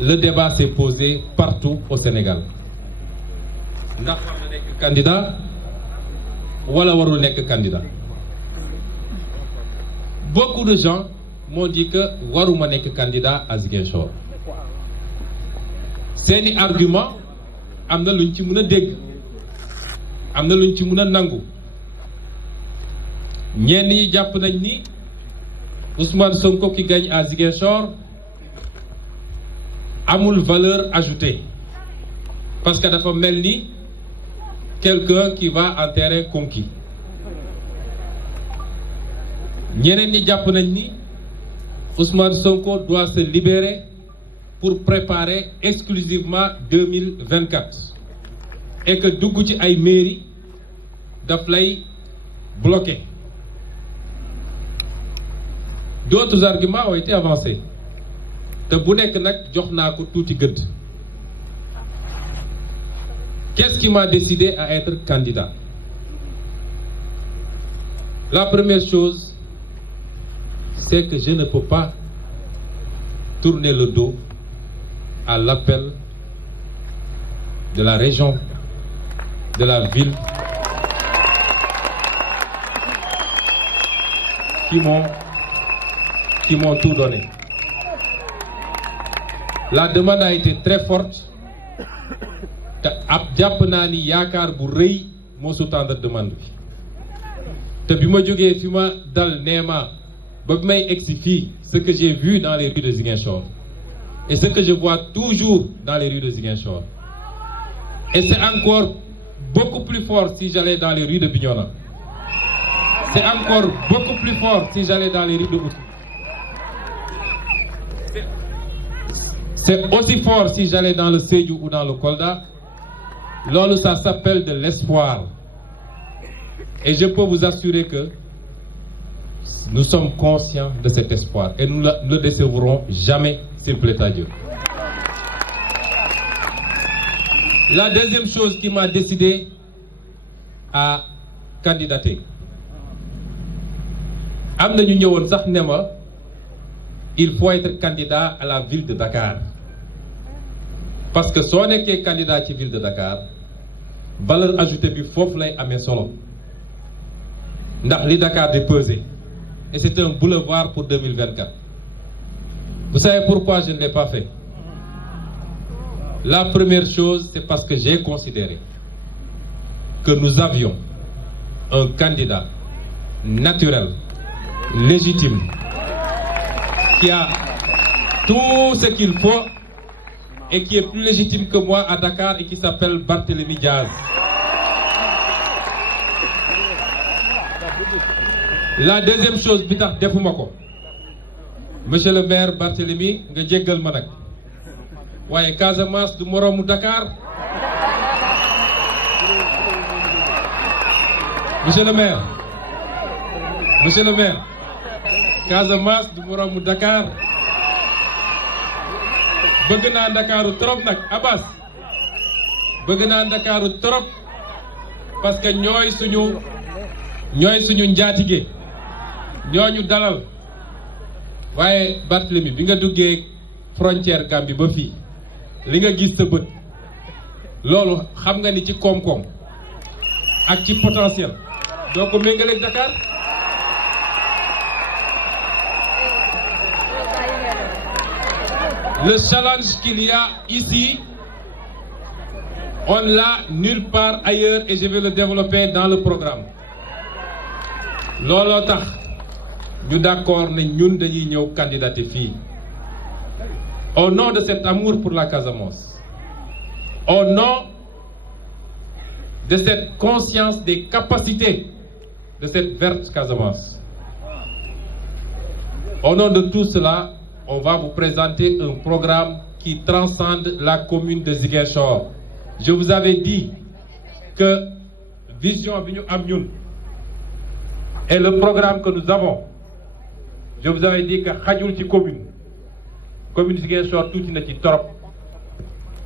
le débat s'est posé partout au Sénégal ndax war na nekk candidat wala warul nekk candidat. Beaucoup de gens m'ont dit que waruma nekk candidat à Ziguinchor. Seeni argument am na luñ ci mën a dégg, am na luñ ci mën a nangu. Ñenn ñi jàpp nañ ni Ousmane Sonko qui gagne à Ziguinchor amul valeur ajoutée parce que dafa mel ni quelqu'un qui va en terrain conquis. Ñeneen ñi jàpp nañ ni Ousmane Sonko doit se libérer pour préparer exclusivement 2024 et que dugg ci ay mairie daf lay bloquer. D'autres arguments ont été avancés te bu nekk nag jox naa ko tuuti gëdd. Qu'est-ce qui m'a décidé à être candidat? La première chose, c'est que je ne peux pas tourner le dos à l'appel de la région, de la ville, qui m'ont tout donné. La demande a été très forte te ab jàpp naa ni yaakaar bu rëy moo sous-tendre demande bi te bi ma jógee fi ma dal neema ba bi may egsi fii ce que j'ai vu dans les rues de Ziguinchor et ce que je vois toujours dans les rues de Ziguinchor, et c'est encore beaucoup plus fort si j'allais dans les rues de Bignona, c'est encore beaucoup plus fort si j'allais dans les rues de Oussouye, c'est aussi fort si j'allais dans le Sédhiou ou dans le Kolda. Loolu, ça s'appelle de l'espoir. Et je peux vous assurer que nous sommes conscients de cet espoir et nous ne le décevrons jamais, s'il plaît à Dieu. La deuxième chose qui m'a décidé à candidater, am na ñu ñëwoon sax ne ma il faut être candidat à la ville de Dakar parce que soo nekkee candidat ci ville de Dakar valeur ajoutée bi foofu lay amee solo ndax li Dakar di peser et c'est un boulevard pour 2024. Vous savez pourquoi je ne l'ai pas fait? La première chose, c'est parce que j'ai considéré que nous avions un candidat naturel, légitime, qui a tout ce qu'il faut et qui est plus légitime que moi à Dakar et qui s'appelle Barthélémy Diaz. La deuxième chose bi tax defuma ko, monsieur le maire Barthélémy nga jéggal ma nag waaye Casamance du moroomu Dakar. Monsieur le maire Casamance du moroomu Dakar. bëgg naa Ndakaaru trop nag Abbas bëgg naa Ndakaaru trop parce que ñooy suñu njaatige ñooñu dalal waaye Barthélémy bi nga duggee frontière Gambie ba fii li nga gis sa bët loolu xam nga ni ci koom-koom ak ci potentiel doo ko méngaleeg Dakar. Le challenge qu'il y a ici, on l'a nulle part ailleurs et je vais le développer dans le programme. Looloo tax ñu d'accord ne ñun dañuy ñëw candidater fii au nom de cet amour pour la Casamance, au nom de cette conscience des capacités de cette verte Casamance. Au nom de tout cela, on va vous présenter un programme qui transcende la commune de Ziguinchor. Je vous avais dit que vision bi ñu am ñun et le programme que nous avons, je vous avais dit que xajul ci commune Ziguinchor tuuti na ci trop.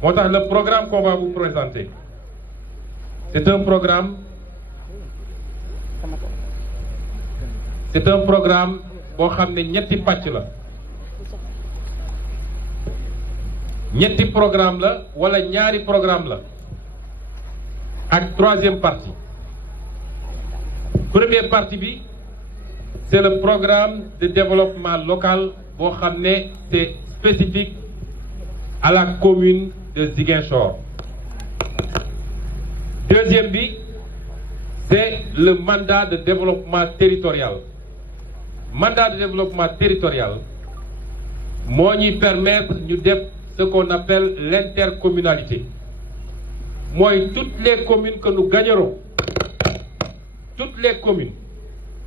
Moo tax le programme qu'on va vous présenter, c'est un programme boo xam ne ñetti pàcc la. ñetti programme la wala ñaari programme la ak troisième partie. Première partie bi c'est le programme de développement local boo xam ne c'est spécifique à la commune de Ziguinchor. Deuxième bi c'est le mandat de développement territorial. Mandat de développement territorial moo ñuy permettre ñu def ce qu'on appelle l'intercommunalité. Mooy toutes les communes que nous gagnerons, toutes les communes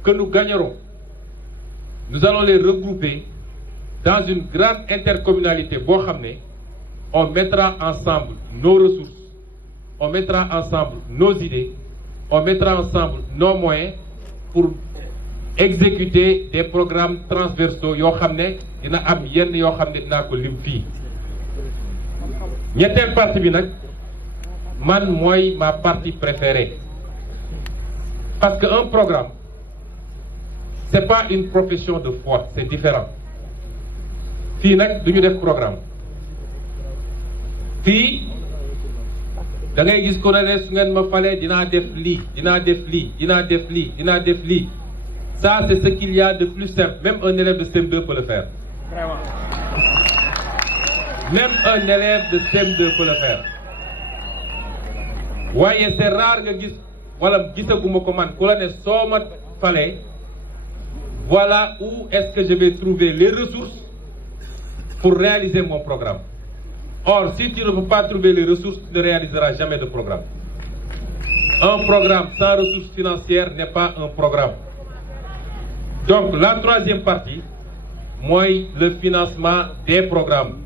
que nous gagnerons, nous allons les regrouper dans une grande intercommunalité boo xam ne on mettra ensemble nos ressources, on mettra ensemble nos idées, on mettra ensemble nos moyens pour exécuter des programmes transversaux yoo xam ne dina am yenn yoo xam ne dinaa ko lim fii. Ñetteel partie bi nag man mooy ma partie préférée parce que un programme c'est pas une profession de foi, c'est différent. Fii nag du ñu def programme fii da ngay gis ko ne su ngeen ma falee dinaa def lii dinaa def lii dinaa def lii dinaa def lii. Ça c'est ce qu'il y a de plus simple, même un élève de CM2 peut le faire. Vraiment. Même un élève de CM2 peut le faire. Waaye c'est rare nga gis wala gisaguma ko man ku la ne soo ma falee voilà où est-ce que je vais trouver les ressources pour réaliser mon programme. Or, si tu ne peux pas trouver les ressources, tu ne réaliseras jamais de programme. Un programme sans ressources financières n'est pas un programme. Donc, la troisième partie, mooy le financement des programmes.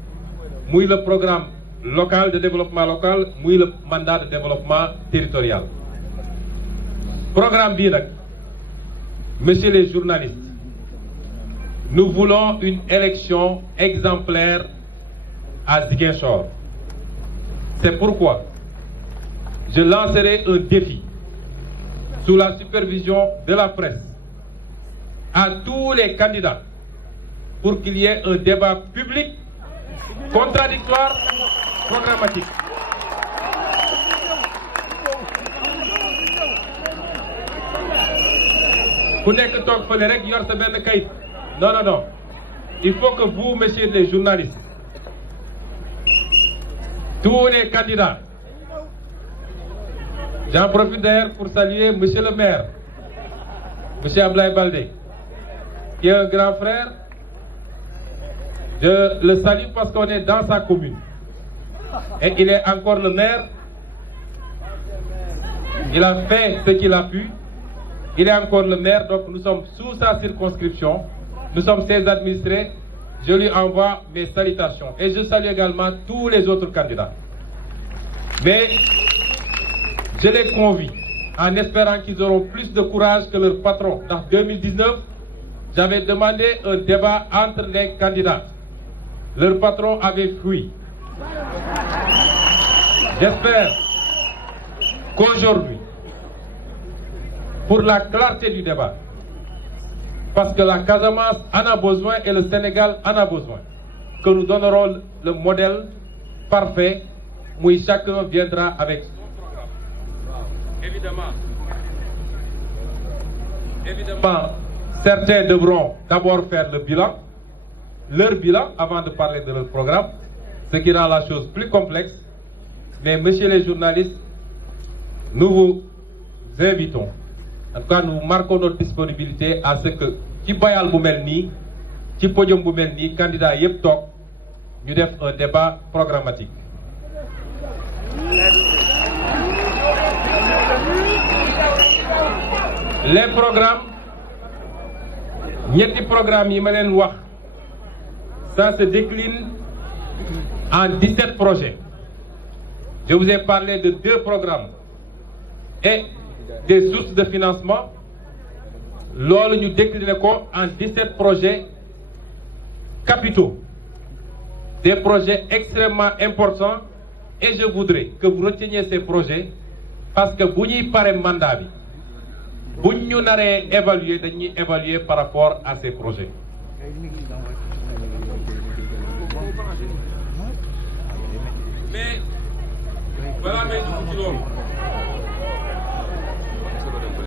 Muy le programme local de développement local, muy le mandat de développement territorial. Programme bii nag, messieurs les journalistes, nous voulons une élection exemplaire à Ziguinchor. C'est pourquoi je lancerai un défi sous la supervision de la presse à tous les candidats pour qu'il y ait un débat public, contradictoire, programmatique. Ku nekk toog fële rek yor sa benn kayit. Non, non, non. Il faut que vous, messieurs les journalistes, tous les candidats, j'en profite d'ailleurs pour saluer monsieur le maire, monsieur Ablaye Baldé, qui est un grand frère. Je le salue parce qu'on est dans sa commune. Et il est encore le maire. Il a fait ce qu'il a pu. Il est encore le maire, donc nous sommes sous sa circonscription. Nous sommes ses administrés. Je lui envoie mes salutations. Et je salue également tous les autres candidats. Mais je les convie, en espérant qu'ils auront plus de courage que leur patron. En 2019, j'avais demandé un débat entre les candidats. Leur patron avait fui. J'espère qu'aujourd'hui, pour la clarté du débat, parce que la Casamance en a besoin et le Sénégal en a besoin, que nous donnerons le modèle parfait où chacun viendra avec son programme. Évidemment, certains devront d'abord faire leur bilan avant de parler de leur programme, ce qui rend la chose plus complexe. Mais messieurs les journalistes, nous vous invitons, en tout cas nous marquons notre disponibilité à ce que ci bayal bu mel nii ci podium bu mel nii candidat yëpp toog ñu def un débat programmatique. Les programmes, ñetti programmes yi ma leen wax, ça se décline en 17 projets. Je vous ai parlé de 2 programmes et des sources de financement. Loolu ñu décliné ko en 17 projets capitaux, des projets extrêmement importants, et je voudrais que vous reteniez ces projets parce que bu ñuy pare mandat bi buñ ñu naree évaluer dañuy évaluer par rapport à ces projets. balaa may dugg ci loolu